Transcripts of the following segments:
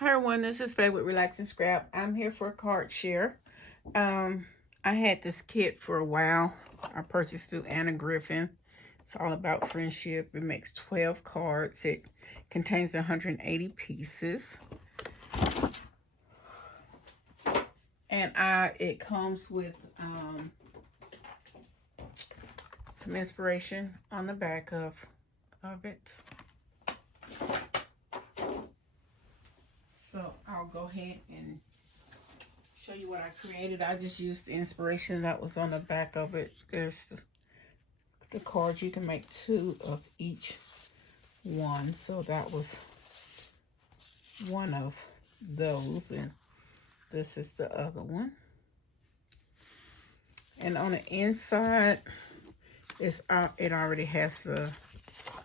Hi everyone, this is Faye with Relax and Scrap. I'm here for a card share. I had this kit for a while. I purchased through Griffin. It's all about friendship. It makes 12 cards. It contains 180 pieces. And it comes with some inspiration on the back of it. So I'll go ahead and show you what I created. I just used the inspiration that was on the back of it. There's the cards. You can make 2 of each one. So that was one of those. And this is the other one. And on the inside, it already has the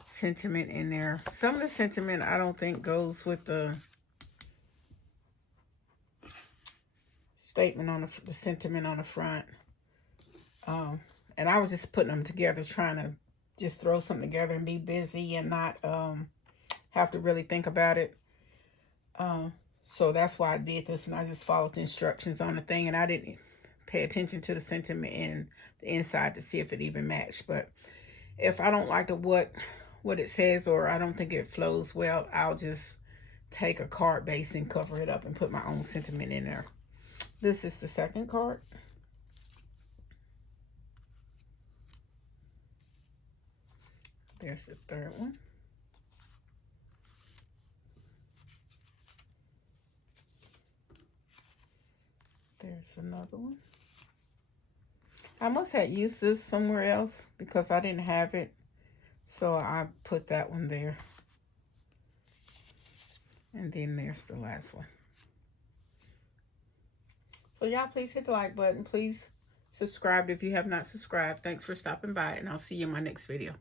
sentiment in there. Some of the sentiment I don't think goes with the statement on the sentiment on the front. And I was just putting them together, trying to just throw something together and be busy and not have to really think about it. So that's why I did this, and I just followed the instructions on the thing, and I didn't pay attention to the sentiment in the inside to see if it even matched. But if I don't like what it says, or I don't think it flows well, I'll just take a card base and cover it up and put my own sentiment in there. This is the second card. There's the third one. There's another one. I must have used this somewhere else because I didn't have it. So I put that one there. And then there's the last one. So y'all, please hit the like button. Please subscribe if you have not subscribed. Thanks for stopping by, and I'll see you in my next video.